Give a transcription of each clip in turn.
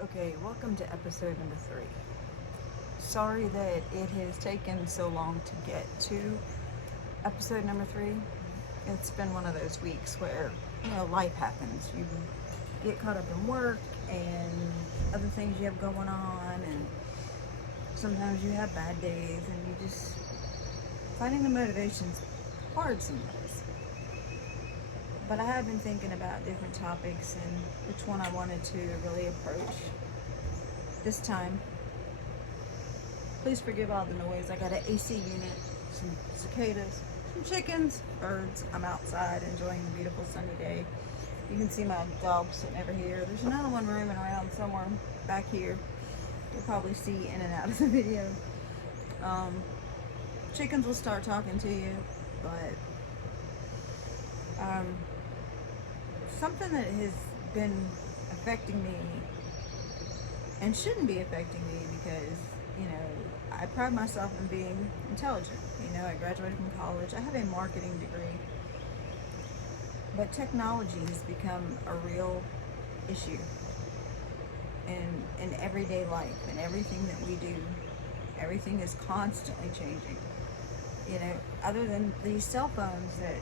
Okay, welcome to episode number 3. Sorry that it has taken so long to get to episode number 3. It's been one of those weeks where, life happens. You get caught up in work and other things you have going on, and sometimes you have bad days, and you just finding the motivation's hard sometimes. But I have been thinking about different topics and which one I wanted to really approach this time. Please forgive all the noise. I got an AC unit, some cicadas, some chickens, birds. I'm outside enjoying the beautiful sunny day. You can see my dog sitting over here. There's another one roaming around somewhere back here. You'll probably see in and out of the video. Chickens will start talking to you, but something that has been affecting me and shouldn't be affecting me because, I pride myself in being intelligent. I graduated from college. I have a marketing degree. But technology has become a real issue in everyday life and everything that we do. Everything is constantly changing. Other than these cell phones that,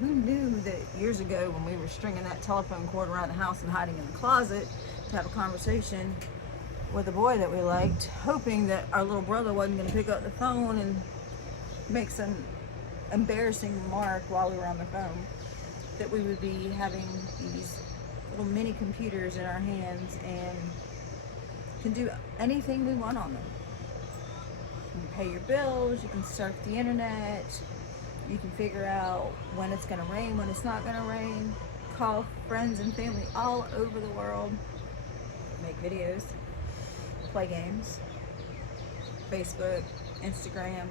who knew that years ago when we were stringing that telephone cord around the house and hiding in the closet to have a conversation with a boy that we liked, hoping that our little brother wasn't going to pick up the phone and make some embarrassing remark while we were on the phone, that we would be having these little mini computers in our hands and can do anything we want on them. You can pay your bills, you can surf the internet, you can figure out when it's going to rain, when it's not going to rain, call friends and family all over the world, make videos, play games, Facebook, Instagram,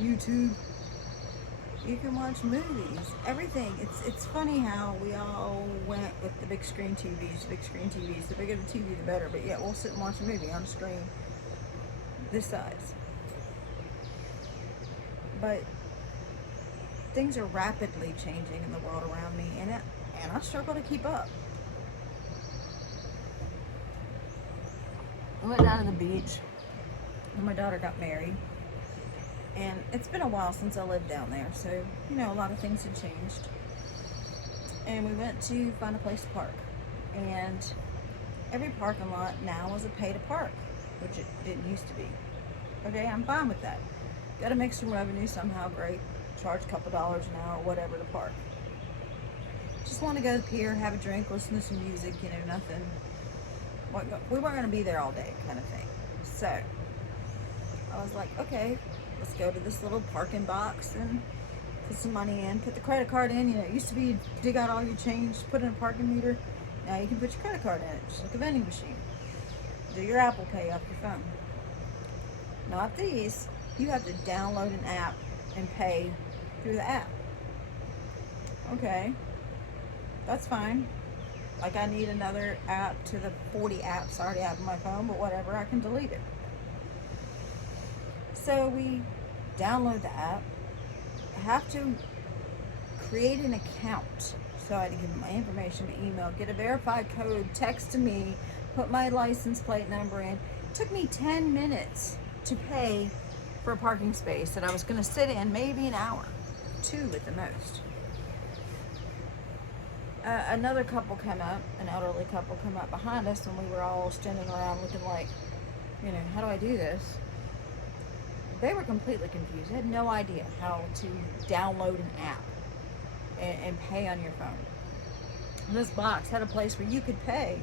YouTube. You can watch movies, everything. It's funny how we all went with the big screen TVs. The bigger the TV, the better. But yeah, we'll sit and watch a movie on a screen this size. But things are rapidly changing in the world around me, and I struggle to keep up. I went down to the beach when my daughter got married, and it's been a while since I lived down there, so a lot of things had changed. And we went to find a place to park, and every parking lot now is a pay to park, which it didn't used to be. Okay, I'm fine with that. Got to make some revenue somehow, great. Charge a couple dollars an hour, whatever, to park. Just want to go to the pier, have a drink, listen to some music, nothing. We weren't going to be there all day, kind of thing. So I was like, okay, let's go to this little parking box and put some money in, put the credit card in. It used to be you dig out all your change, put in a parking meter. Now you can put your credit card in it, just like a vending machine. Do your Apple Pay off your phone. Not these. You have to download an app and pay through the app. Okay, that's fine. Like, I need another app to the 40 apps I already have on my phone, but whatever, I can delete it. So we download the app. I have to create an account. So I had to give them my information, my email, get a verified code, text to me, put my license plate number in. It took me 10 minutes to pay for a parking space that I was going to sit in maybe an hour, 2 at the most. Another couple come up, an elderly couple come up behind us when we were all standing around looking like, how do I do this? They were completely confused. They had no idea how to download an app and pay on your phone. And this box had a place where you could pay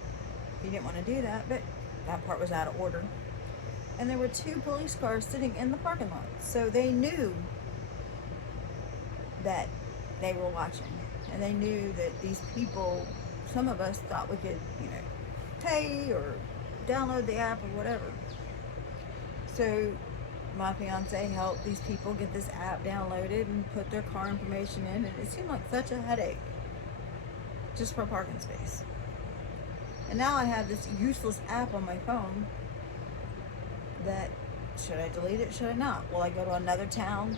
if you didn't want to do that, but that part was out of order. And there were 2 police cars sitting in the parking lot. So they knew that they were watching. And they knew that these people, some of us thought we could, pay or download the app or whatever. So my fiance helped these people get this app downloaded and put their car information in. And it seemed like such a headache just for a parking space. And now I have this useless app on my phone that, should I delete it, should I not? Will I go to another town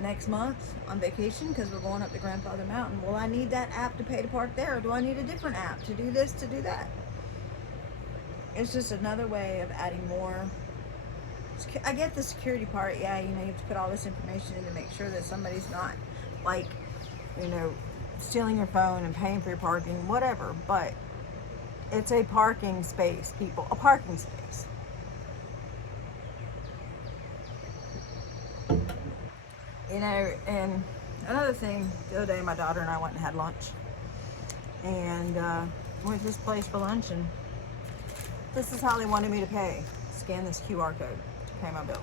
next month on vacation because we're going up the Grandfather Mountain? Will I need that app to pay to park there, or do I need a different app to do this, to do that? It's just another way of adding more. I get the security part. Yeah, you have to put all this information in to make sure that somebody's not, like, you know, stealing your phone and paying for your parking, whatever. But it's a parking space, people. A parking space. And another thing, the other day my daughter and I went and had lunch. And went to this place for lunch, and this is how they wanted me to pay. Scan this QR code to pay my bill.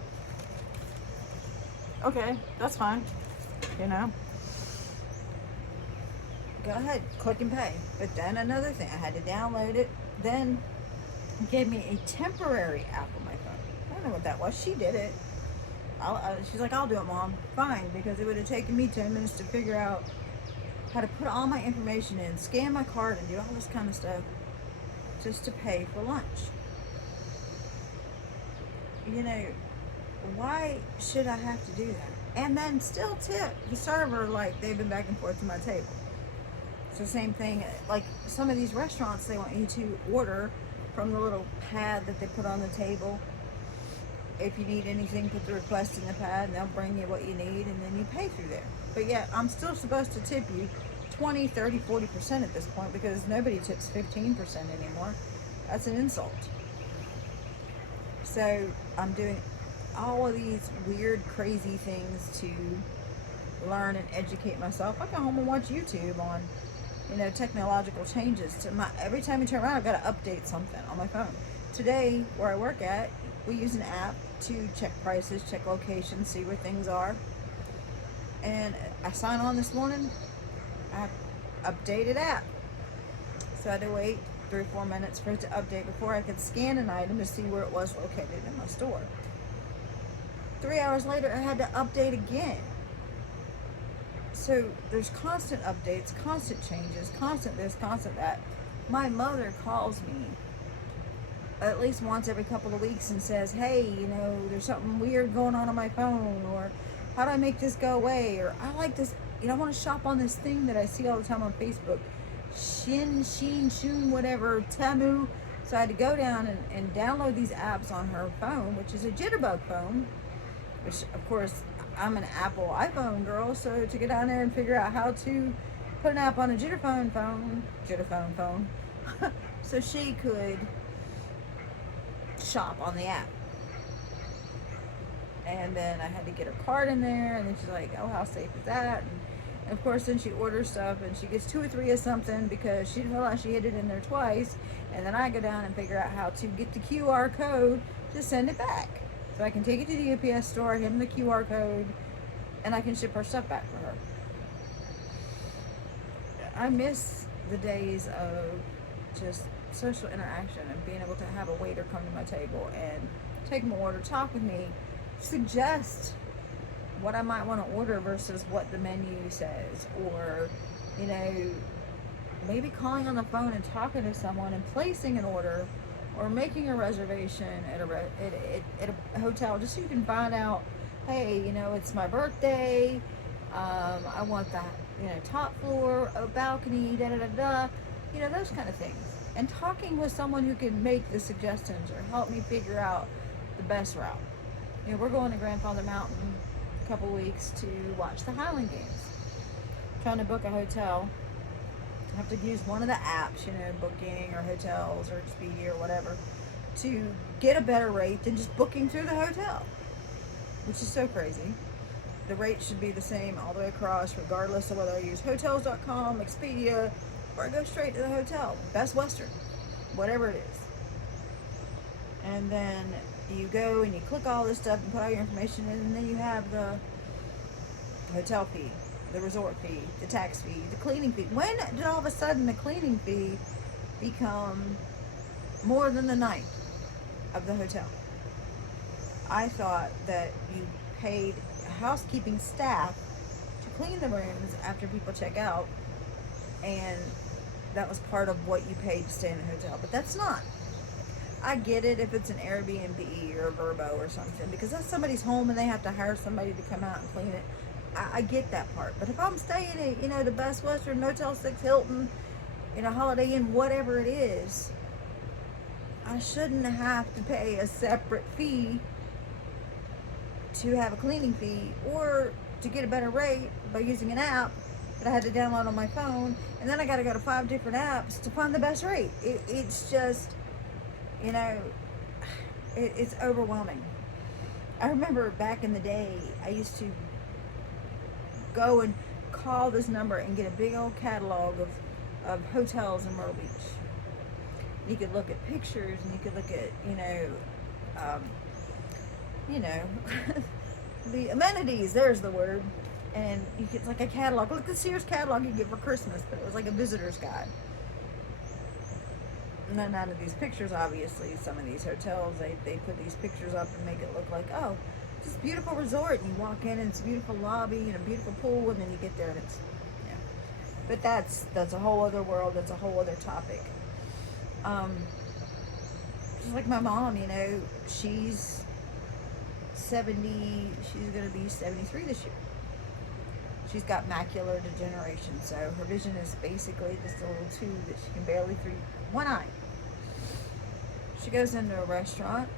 Okay, that's fine. Go ahead, click and pay. But then another thing, I had to download it. Then it gave me a temporary app on my phone. I don't know what that was. She did it. She's like, I'll do it, Mom. Fine, because it would have taken me 10 minutes to figure out how to put all my information in, scan my card, and do all this kind of stuff just to pay for lunch. Why should I have to do that? And then still tip the server like they've been back and forth to my table. It's the same thing. Like some of these restaurants, they want you to order from the little pad that they put on the table. If you need anything, put the request in the pad and they'll bring you what you need, and then you pay through there. But yet, I'm still supposed to tip you 20, 30, 40% at this point, because nobody tips 15% anymore. That's an insult. So I'm doing all of these weird, crazy things to learn and educate myself. I go home and watch YouTube on, technological changes. Every time you turn around, I've got to update something on my phone. Today, where I work at, we use an app to check prices, check locations, see where things are. And I signed on this morning. I have updated app. So I had to wait 3 or 4 minutes for it to update before I could scan an item to see where it was located in my store. 3 hours later, I had to update again. So there's constant updates, constant changes, constant this, constant that. My mother calls me at least once every couple of weeks and says, hey, there's something weird going on my phone, or how do I make this go away, or I like this, I want to shop on this thing that I see all the time on Facebook, Sheen, whatever, Temu. So I had to go down and download these apps on her phone, which is a Jitterbug phone, which of course I'm an Apple iPhone girl, so to get down there and figure out how to put an app on a Jitterphone phone, so she could shop on the app. And then I had to get her card in there, and then she's like, oh, how safe is that? And of course, then she orders stuff, and she gets 2 or 3 of something because she didn't realize she hit it in there twice. And then I go down and figure out how to get the QR code to send it back. So I can take it to the UPS store, hit them the QR code, and I can ship her stuff back for her. I miss the days of just social interaction and being able to have a waiter come to my table and take my order, talk with me, suggest what I might want to order versus what the menu says, or maybe calling on the phone and talking to someone and placing an order, or making a reservation at a hotel, just so you can find out, hey, it's my birthday, I want the top floor, a balcony, those kind of things. And talking with someone who can make the suggestions or help me figure out the best route. We're going to Grandfather Mountain a couple weeks to watch the Highland Games. Trying to book a hotel. I have to use one of the apps, Booking or Hotels or Expedia or whatever, to get a better rate than just booking through the hotel, which is so crazy. The rate should be the same all the way across, regardless of whether I use Hotels.com, Expedia, or I go straight to the hotel, Best Western, whatever it is. And then you go and you click all this stuff and put all your information in, and then you have the hotel fee, the resort fee, the tax fee, the cleaning fee. When did all of a sudden the cleaning fee become more than the night of the hotel? I thought that you paid housekeeping staff to clean the rooms after people check out, and that was part of what you paid to stay in the hotel, but that's not. I get it if it's an Airbnb or a Vrbo or something, because that's somebody's home and they have to hire somebody to come out and clean it. I get that part. But if I'm staying at, the Best Western, Motel 6, Hilton, Holiday Inn, whatever it is, I I shouldn't have to pay a separate fee to have a cleaning fee or to get a better rate by using an app that I had to download on my phone, and then I got to go to 5 different apps to find the best rate. It's just, you know, it's overwhelming. I remember back in the day, I used to go and call this number and get a big old catalog of hotels in Myrtle Beach. You could look at pictures and you could look at, the amenities, there's the word. And you get like a catalog, like the Sears catalog you get for Christmas, but it was like a visitor's guide. And then out of these pictures, obviously, some of these hotels, they put these pictures up and make it look like, oh, it's this beautiful resort. And you walk in and it's a beautiful lobby and a beautiful pool, and then you get there and it's, yeah. But that's a whole other world. That's a whole other topic. Just like my mom, she's 70, she's going to be 73 this year. She's got macular degeneration, so her vision is basically this little tube that she can barely see one eye. She goes into a restaurant,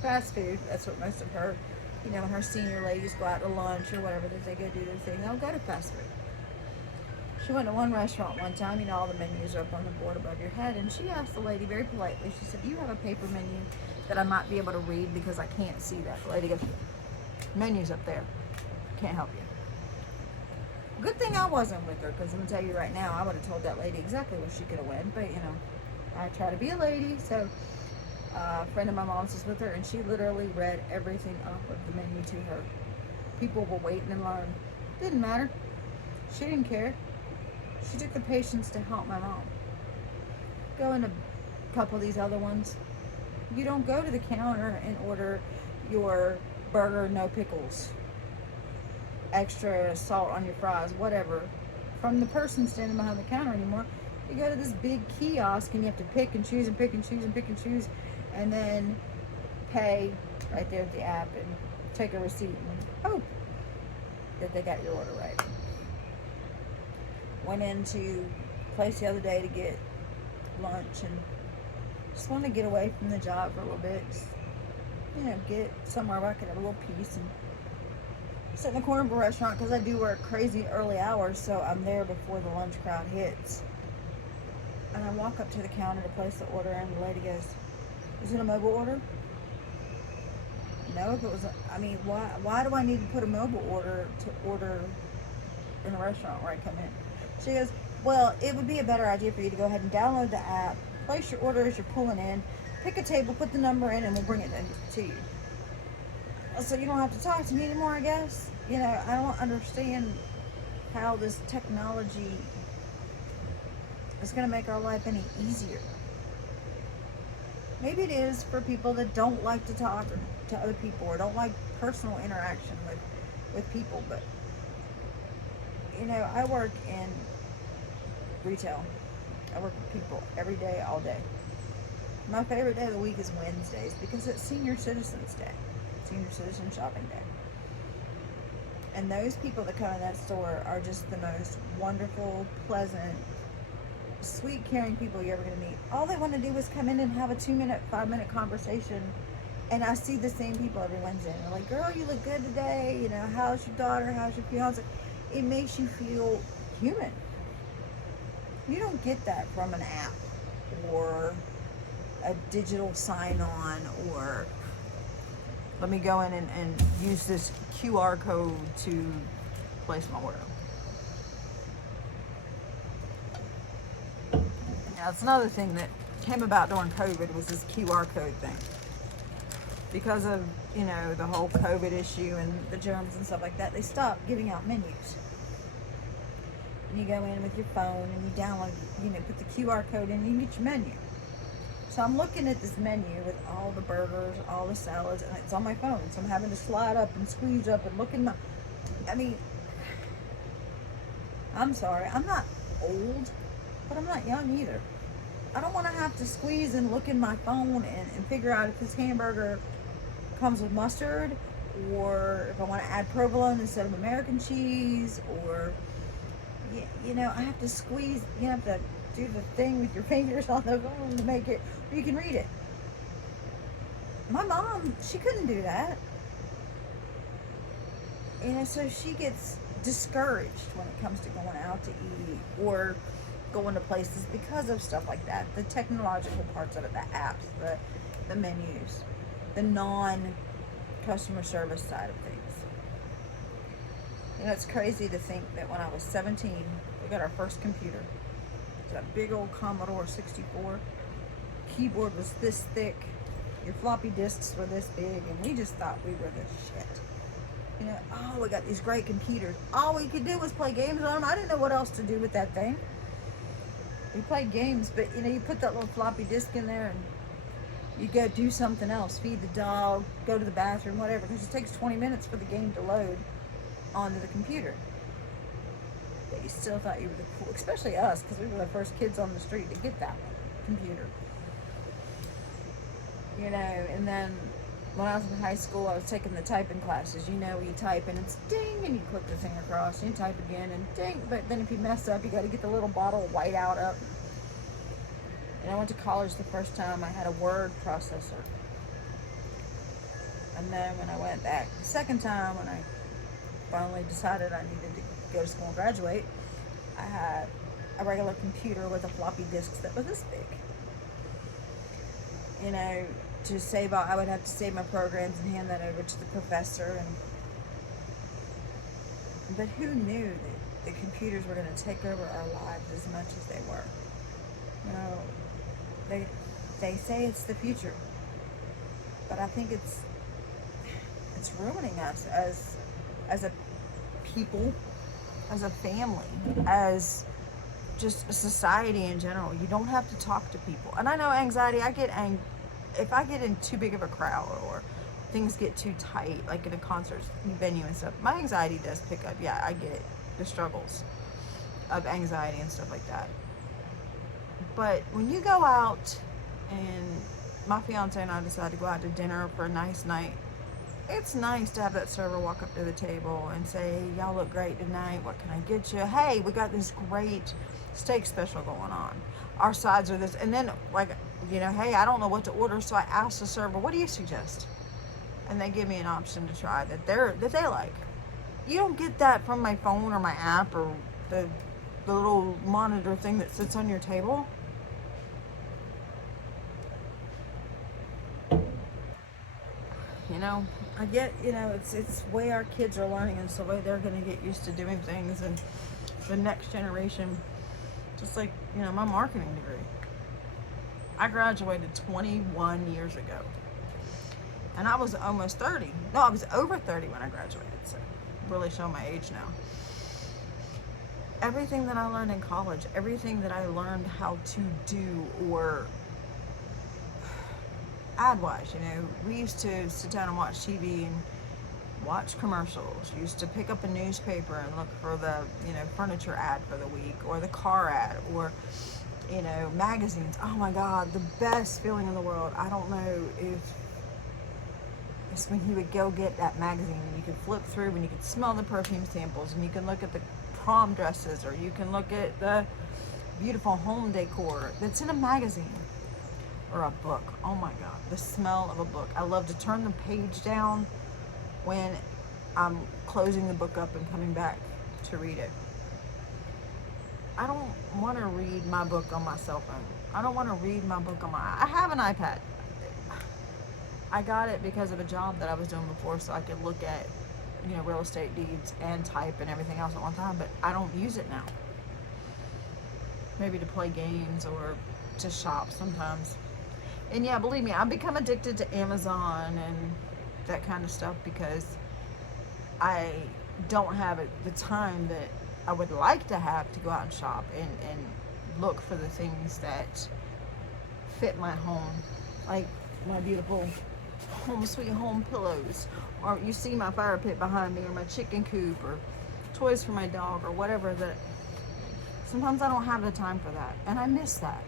fast food, that's what most of her, her senior ladies go out to lunch or whatever, that they go do their thing, they'll go to fast food. She went to one restaurant one time, all the menus are up on the board above your head, and she asked the lady very politely, she said, "Do you have a paper menu that I might be able to read because I can't see that?" The lady goes, "Menu's up there, can't help you." Good thing I wasn't with her, because I'm going to tell you right now, I would have told that lady exactly where she could have went, but I try to be a lady, so a friend of my mom's was with her, and she literally read everything off of the menu to her. People were waiting in line. Didn't matter. She didn't care. She took the patience to help my mom. Go into a couple of these other ones. You don't go to the counter and order your burger, no pickles, extra salt on your fries, whatever, from the person standing behind the counter anymore. You go to this big kiosk and you have to pick and choose and pick and choose and pick and choose, and then pay right there at the app and take a receipt and hope that they got your order right. Went into a place the other day to get lunch and just wanted to get away from the job for a little bit. Just, get somewhere where I could have a little peace and sit in the corner of a restaurant, because I do work crazy early hours, so I'm there before the lunch crowd hits. And I walk up to the counter to place the order, and the lady goes, "Is it a mobile order?" No, if it was, why do I need to put a mobile order to order in a restaurant where I come in? She goes, "Well, it would be a better idea for you to go ahead and download the app, place your order as you're pulling in, pick a table, put the number in, and we'll bring it to you. So you don't have to talk to me anymore, I guess." I don't understand how this technology is going to make our life any easier. Maybe it is for people that don't like to talk to other people or don't like personal interaction with people, but I work in retail. I work with people every day, all day. My favorite day of the week is Wednesdays, because it's Senior Citizens Day, Senior Citizen Shopping Day. And those people that come in that store are just the most wonderful, pleasant, sweet, caring people you're ever going to meet. All they want to do is come in and have a 2-minute, 5-minute conversation. And I see the same people every Wednesday. And they're like, "Girl, you look good today. How's your daughter? How's your fiance?" It makes you feel human. You don't get that from an app or a digital sign-on, or let me go in and use this QR code to place my order. Now, it's another thing that came about during COVID was this QR code thing. Because of, the whole COVID issue and the germs and stuff like that, they stopped giving out menus. And you go in with your phone and you download, put the QR code in and you can get your menu. So I'm looking at this menu with all the burgers, all the salads, and it's on my phone. So I'm having to slide up and squeeze up and look in my... I'm sorry, I'm not old, but I'm not young either. I don't want to have to squeeze and look in my phone and figure out if this hamburger comes with mustard, or if I want to add provolone instead of American cheese, or, I have to squeeze, you have to do the thing with your fingers on the phone to make it, you can read it. My mom, she couldn't do that. So she gets discouraged when it comes to going out to eat or going to places because of stuff like that. The technological parts of it, the apps, the menus, the non-customer service side of things. It's crazy to think that when I was 17, we got our first computer. It was a big old Commodore 64. Keyboard was this thick. Your floppy disks were this big, and we just thought we were the shit. Oh, we got these great computers. All we could do was play games on them. I didn't know what else to do with that thing. We played games, but you put that little floppy disk in there and you go do something else. Feed the dog, go to the bathroom, whatever, because it takes 20 minutes for the game to load onto the computer. But you still thought you were the cool, especially us, because we were the first kids on the street to get that computer. And then when I was in high school, I was taking the typing classes. Where you type and it's ding, and you click the thing across, and you type again, and ding. But then if you mess up, you got to get the little bottle of whiteout up. And I went to college the first time. I had a word processor. And then when I went back the second time, when I finally decided I needed to go to school and graduate, I had a regular computer with a floppy disk that was this big. To save all, I would have to save my programs and hand that over to the professor. But who knew that the computers were going to take over our lives as much as they were? They say it's the future, but I think it's ruining us as a people, as a family, as just a society in general. You don't have to talk to people. And I know anxiety, if I get in too big of a crowd or things get too tight, like in a concert venue and stuff, my anxiety does pick up. Yeah, I get it. The struggles of anxiety and stuff like that. But when you go out, and my fiance and I decided to go out to dinner for a nice night, it's nice to have that server walk up to the table and say, y'all look great tonight. What can I get you? Hey, we got this great steak special going on. Our sides are this. And then, hey, I don't know what to order, so I asked the server, what do you suggest? And they give me an option to try that they like. You don't get that from my phone or my app or the little monitor thing that sits on your table. I get, it's the way our kids are learning, and it's the way they're going to get used to doing things, and the next generation, just like, my marketing degree. I graduated 21 years ago, and I was almost 30. No, I was over 30 when I graduated, so really showing my age now. Everything that I learned in college, everything that I learned how to do, or ad-wise, we used to sit down and watch TV and watch commercials. We used to pick up a newspaper and look for the, furniture ad for the week, or the car ad, or, magazines. Oh my God, the best feeling in the world. I don't know if it's when you would go get that magazine and you could flip through and you could smell the perfume samples, and you can look at the prom dresses, or you can look at the beautiful home decor that's in a magazine. Or a book. Oh my God, the smell of a book. I love to turn the page down when I'm closing the book up and coming back to read it. I don't want to read my book on my cell phone. I don't want to read my book on I have an iPad. I got it because of a job that I was doing before, so I could look at, real estate deeds and type and everything else at one time, but I don't use it now. Maybe to play games or to shop sometimes. And yeah, believe me, I've become addicted to Amazon and that kind of stuff because I don't have the time that I would like to have to go out and shop and look for the things that fit my home. Like my beautiful home sweet home pillows, or you see my fire pit behind me, or my chicken coop, or toys for my dog, or whatever. That sometimes I don't have the time for that, and I miss that.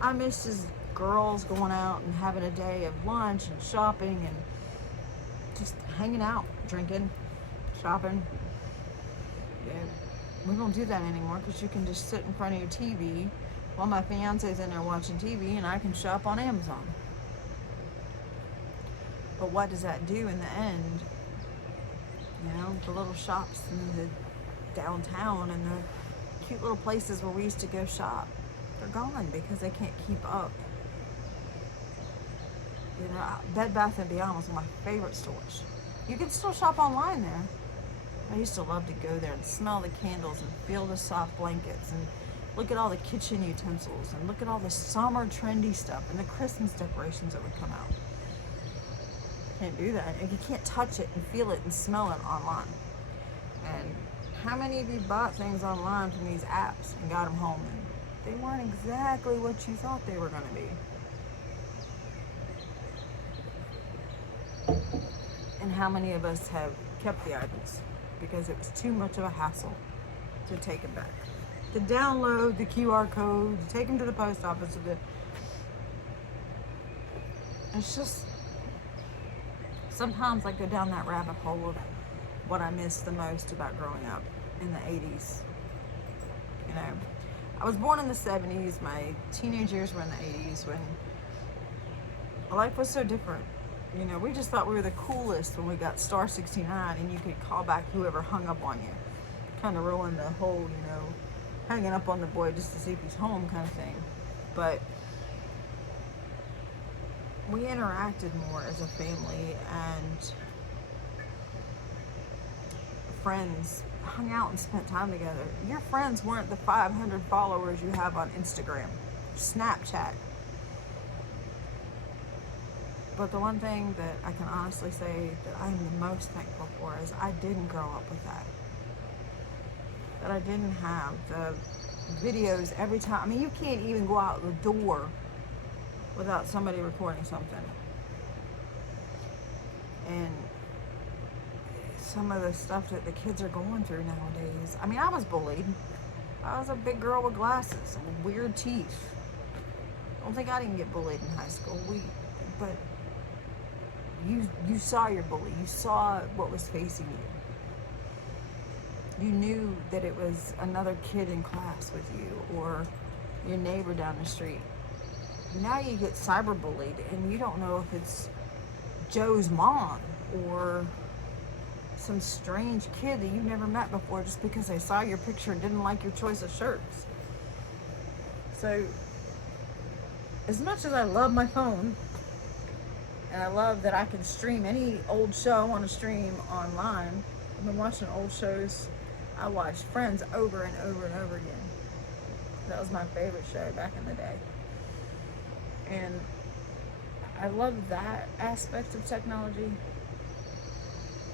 I miss just girls going out and having a day of lunch and shopping and just hanging out, drinking, shopping. Yeah, we don't do that anymore because you can just sit in front of your TV while my fiance's in there watching TV, and I can shop on Amazon. But what does that do in the end? You know, the little shops in the downtown and the cute little places where we used to go shop, they're gone because they can't keep up. You know, Bed Bath & Beyond was one of my favorite stores. You can still shop online there. I used to love to go there and smell the candles and feel the soft blankets and look at all the kitchen utensils and look at all the summer trendy stuff and the Christmas decorations that would come out. Can't do that. And you can't touch it and feel it and smell it online. And how many of you bought things online from these apps and got them home and they weren't exactly what you thought they were going to be? And how many of us have kept the items because it was too much of a hassle to take them back, to download the QR code, to take them to the post office. It's just, sometimes I go down that rabbit hole of what I miss the most about growing up in the 80s. You know, I was born in the 70s. My teenage years were in the 80s when life was so different. You know, we just thought we were the coolest when we got star 69 and you could call back whoever hung up on you. Kind of ruined the whole, you know, hanging up on the boy just to see if he's home kind of thing. But we interacted more as a family, and friends hung out and spent time together. Your friends weren't the 500 followers you have on Instagram, Snapchat. But the one thing that I can honestly say that I'm the most thankful for is I didn't grow up with that. That I didn't have the videos every time. I mean, you can't even go out the door without somebody recording something. And some of the stuff that the kids are going through nowadays. I mean, I was bullied. I was a big girl with glasses and weird teeth. I don't think I didn't get bullied in high school. But you saw your bully. You saw what was facing you. You knew that it was another kid in class with you or your neighbor down the street. Now you get cyberbullied and you don't know if it's Joe's mom or some strange kid that you've never met before just because they saw your picture and didn't like your choice of shirts. So, as much as I love my phone, and I love that I can stream any old show I want to stream online. I've been watching old shows. I watched Friends over and over and over again. That was my favorite show back in the day. And I love that aspect of technology,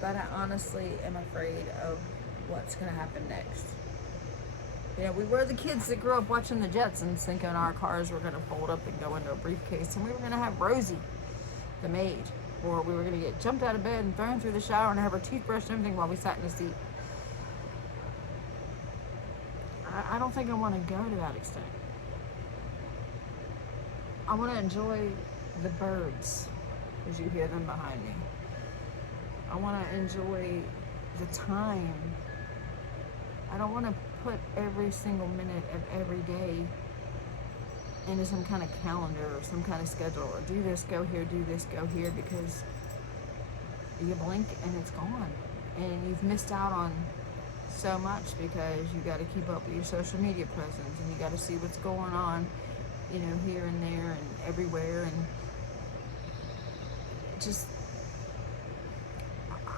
but I honestly am afraid of what's going to happen next. You know, we were the kids that grew up watching the Jetsons thinking our cars were going to fold up and go into a briefcase and we were going to have Rosie, the maid, or we were going to get jumped out of bed and thrown through the shower and have our teeth brushed and everything while we sat in the seat. I don't think I want to go to that extent. I want to enjoy the birds as you hear them behind me. I want to enjoy the time. I don't want to put every single minute of every day into some kind of calendar or some kind of schedule, or do this, go here, do this, go here, because you blink and it's gone. And you've missed out on so much because you got to keep up with your social media presence and you got to see what's going on, you know, here and there and everywhere. And just,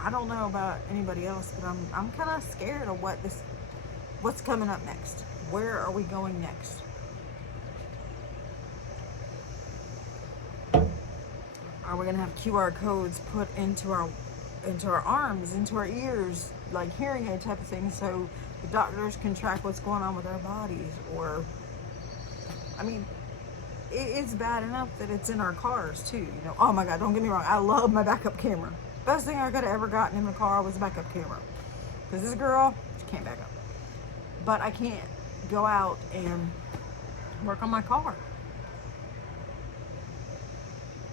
I don't know about anybody else, but I'm kind of scared of what's coming up next. Where are we going next? Are we gonna have QR codes put into our arms, into our ears, like hearing aid type of thing, so the doctors can track what's going on with our bodies? Or, I mean, it's bad enough that it's in our cars too. You know, oh my God, don't get me wrong, I love my backup camera. Best thing I could have ever gotten in the car was a backup camera, because this girl, she can't back up. But I can't go out and work on my car.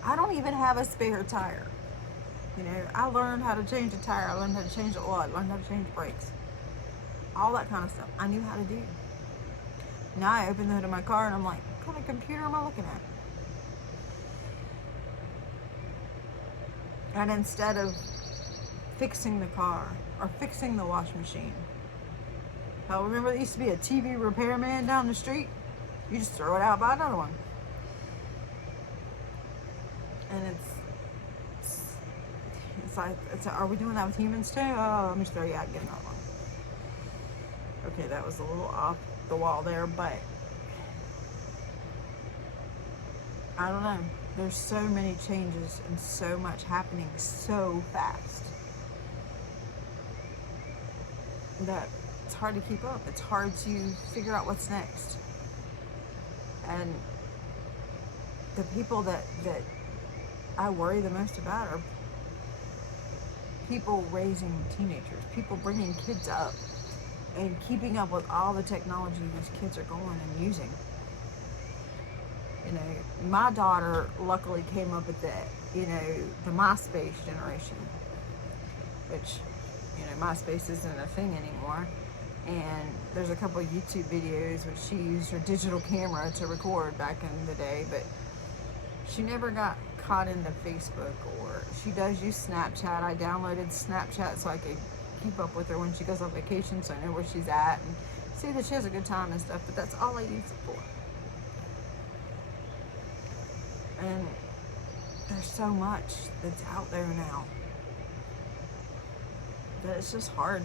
I don't even have a spare tire. You know, I learned how to change a tire. I learned how to change the oil. I learned how to change brakes. All that kind of stuff I knew how to do. Now I open the hood of my car and I'm like, what kind of computer am I looking at? And instead of fixing the car or fixing the washing machine, hell, remember there used to be a TV repairman down the street? You just throw it out, buy another one. And it's like, are we doing that with humans too? Oh, let me just throw you out and get another one. Okay, that was a little off the wall there, but I don't know. There's so many changes and so much happening so fast that it's hard to keep up. It's hard to figure out what's next. And the people that I worry the most about are people raising teenagers, people bringing kids up and keeping up with all the technology these kids are going and using. You know, my daughter luckily came up with the MySpace generation, which, MySpace isn't a thing anymore. And there's a couple of YouTube videos which she used her digital camera to record back in the day, but she never got caught into Facebook, or she does use Snapchat. I downloaded Snapchat so I could keep up with her when she goes on vacation, so I know where she's at and see that she has a good time and stuff, but that's all I use it for. And there's so much that's out there now that it's just hard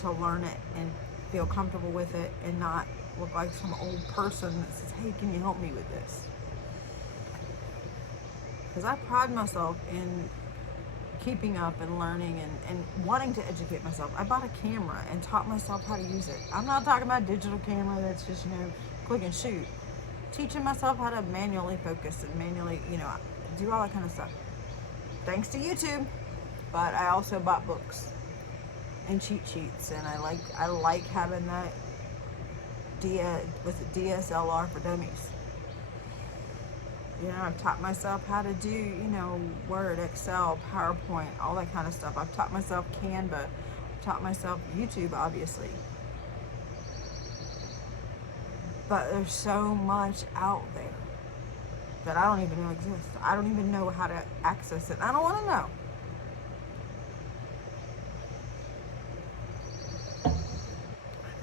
to learn it and feel comfortable with it and not look like some old person that says, hey, can you help me with this? Because I pride myself in keeping up and learning and wanting to educate myself. I bought a camera and taught myself how to use it. I'm not talking about digital camera that's just, click and shoot. Teaching myself how to manually focus and manually, do all that kind of stuff. Thanks to YouTube. But I also bought books and cheat sheets, and I like having that DSLR for dummies. I've taught myself how to do, Word, Excel, PowerPoint, all that kind of stuff. I've taught myself Canva. I've taught myself YouTube, obviously. But there's so much out there that I don't even know exists. I don't even know how to access it. I don't want to know.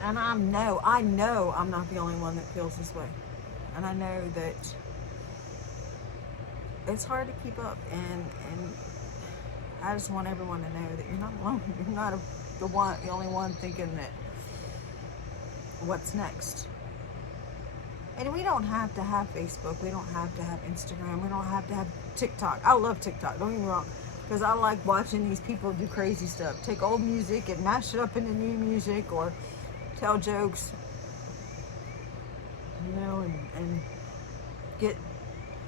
And I know I'm not the only one that feels this way. And I know that it's hard to keep up, and I just want everyone to know that you're not alone. You're not the only one thinking that what's next. And we don't have to have Facebook. We don't have to have Instagram. We don't have to have TikTok. I love TikTok, don't get me wrong, because I like watching these people do crazy stuff. Take old music and mash it up into new music, or tell jokes, and get,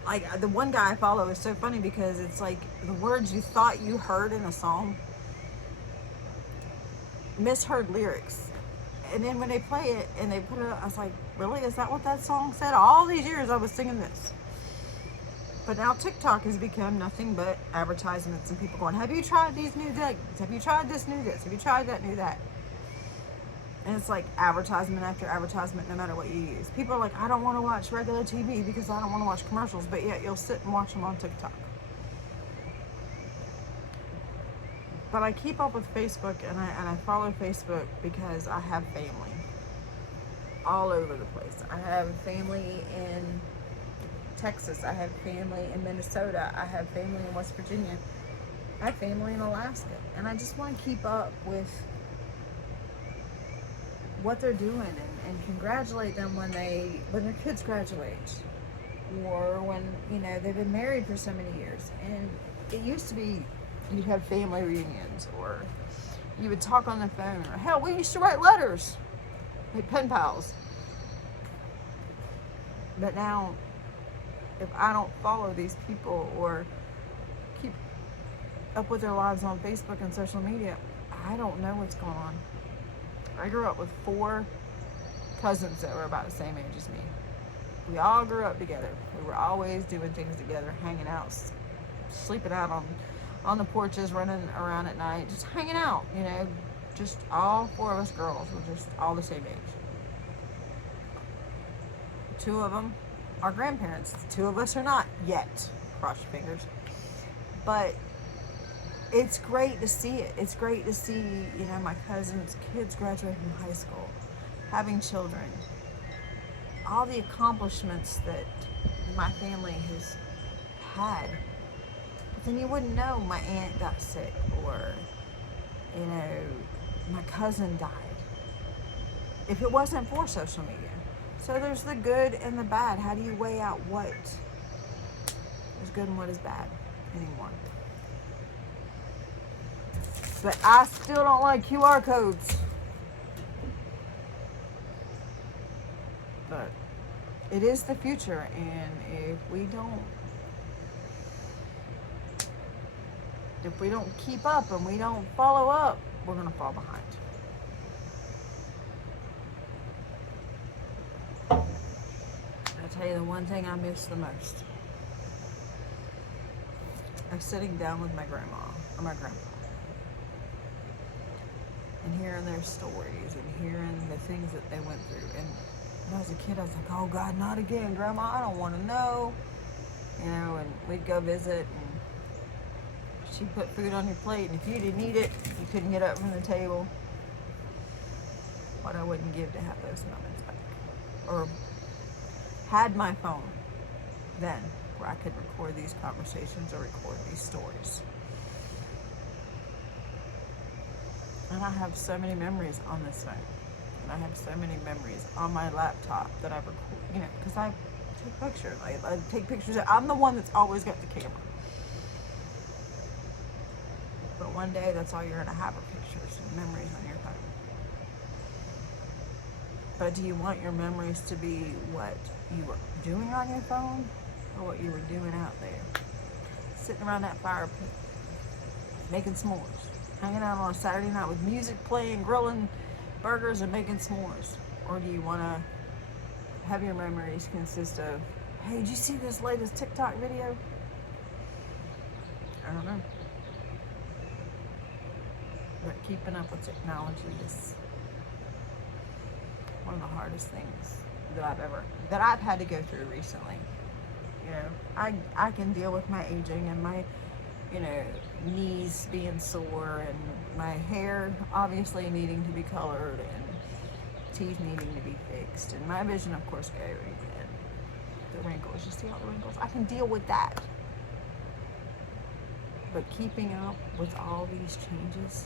like, the one guy I follow is so funny because it's like the words you thought you heard in a song, misheard lyrics. And then when they play it and they put it up, I was like, really? Is that what that song said? All these years I was singing this. But now TikTok has become nothing but advertisements and people going, have you tried these new things? Have you tried this new this? Have you tried that new that? And it's like advertisement after advertisement, no matter what you use. People are like, I don't want to watch regular TV because I don't want to watch commercials, but yet you'll sit and watch them on TikTok. But I keep up with Facebook, and I follow Facebook because I have family all over the place. I have family in Texas. I have family in Minnesota. I have family in West Virginia. I have family in Alaska. And I just want to keep up with what they're doing and congratulate them when their kids graduate, or when they've been married for so many years. And it used to be you'd have family reunions, or you would talk on the phone, or hell, we used to write letters, like pen pals. But now, if I don't follow these people or keep up with their lives on Facebook and social media, I don't know what's going on. I grew up with 4 cousins that were about the same age as me. We all grew up together. We were always doing things together, hanging out, sleeping out on the porches, running around at night, just hanging out, just all 4 of us girls were just all the same age. 2 of them are grandparents. 2 of us are not yet. Cross your fingers. But it's great to see it. It's great to see, my cousin's kids graduate from high school, having children, all the accomplishments that my family has had. But then you wouldn't know my aunt got sick, or, my cousin died, if it wasn't for social media. So there's the good and the bad. How do you weigh out what is good and what is bad anymore? But I still don't like QR codes. But it is the future, and if we don't keep up and we don't follow up, we're gonna fall behind. I'll tell you the one thing I miss the most. I'm sitting down with my grandma or my grandpa and hearing their stories and hearing the things that they went through. And when I was a kid, I was like, oh God, not again, Grandma, I don't want to know. And we'd go visit, and she'd put food on your plate, and if you didn't eat it, you couldn't get up from the table. What I wouldn't give to have those moments back. Or had my phone then, where I could record these conversations or record these stories. And I have so many memories on this phone. And I have so many memories on my laptop that I've recorded, because I take pictures. I take pictures. I'm the one that's always got the camera. But one day, that's all you're going to have are pictures and memories on your phone. But do you want your memories to be what you were doing on your phone, or what you were doing out there? Sitting around that fire pit, making s'mores. Hanging out on a Saturday night with music playing, grilling burgers and making s'mores? Or do you want to have your memories consist of, hey, did you see this latest TikTok video? I don't know. But keeping up with technology is one of the hardest things that I've had to go through recently. I can deal with my aging and my knees being sore, and my hair obviously needing to be colored, and teeth needing to be fixed, and my vision, of course, going, and the wrinkles. You see all the wrinkles? I can deal with that. But keeping up with all these changes,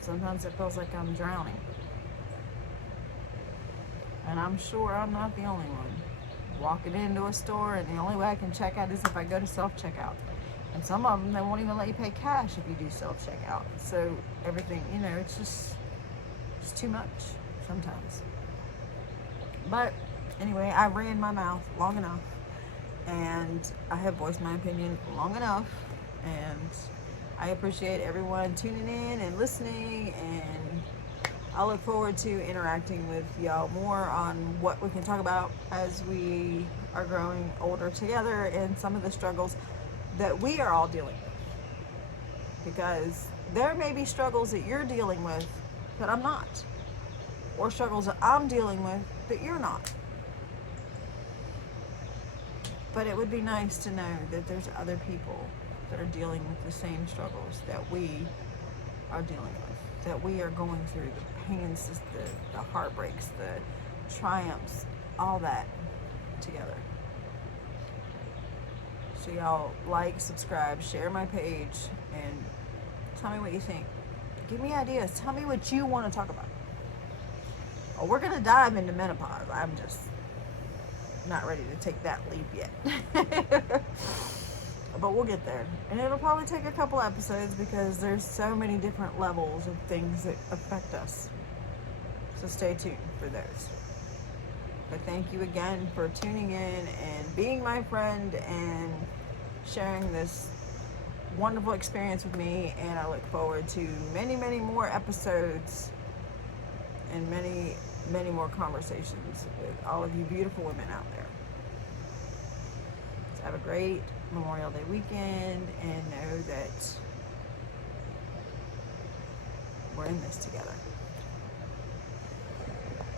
sometimes it feels like I'm drowning. And I'm sure I'm not the only one. Walking into a store, and the only way I can check out is if I go to self-checkout. And some of them, they won't even let you pay cash if you do self-checkout. So everything, it's too much sometimes. But anyway, I ran my mouth long enough, and I have voiced my opinion long enough, and I appreciate everyone tuning in and listening, and I look forward to interacting with y'all more on what we can talk about as we are growing older together, and some of the struggles that we are all dealing with. Because there may be struggles that you're dealing with that I'm not, or struggles that I'm dealing with that you're not. But it would be nice to know that there's other people that are dealing with the same struggles that we are dealing with, that we are going through, the pains, the heartbreaks, the triumphs, all that together. So y'all like, subscribe, share my page, and tell me what you think. Give me ideas. Tell me what you want to talk about. Oh, we're going to dive into menopause. I'm just not ready to take that leap yet. But we'll get there. And it'll probably take a couple episodes because there's so many different levels of things that affect us. So stay tuned for those. But thank you again for tuning in and being my friend and sharing this wonderful experience with me. And I look forward to many, many more episodes and many, many more conversations with all of you beautiful women out there. So have a great Memorial Day weekend, and know that we're in this together.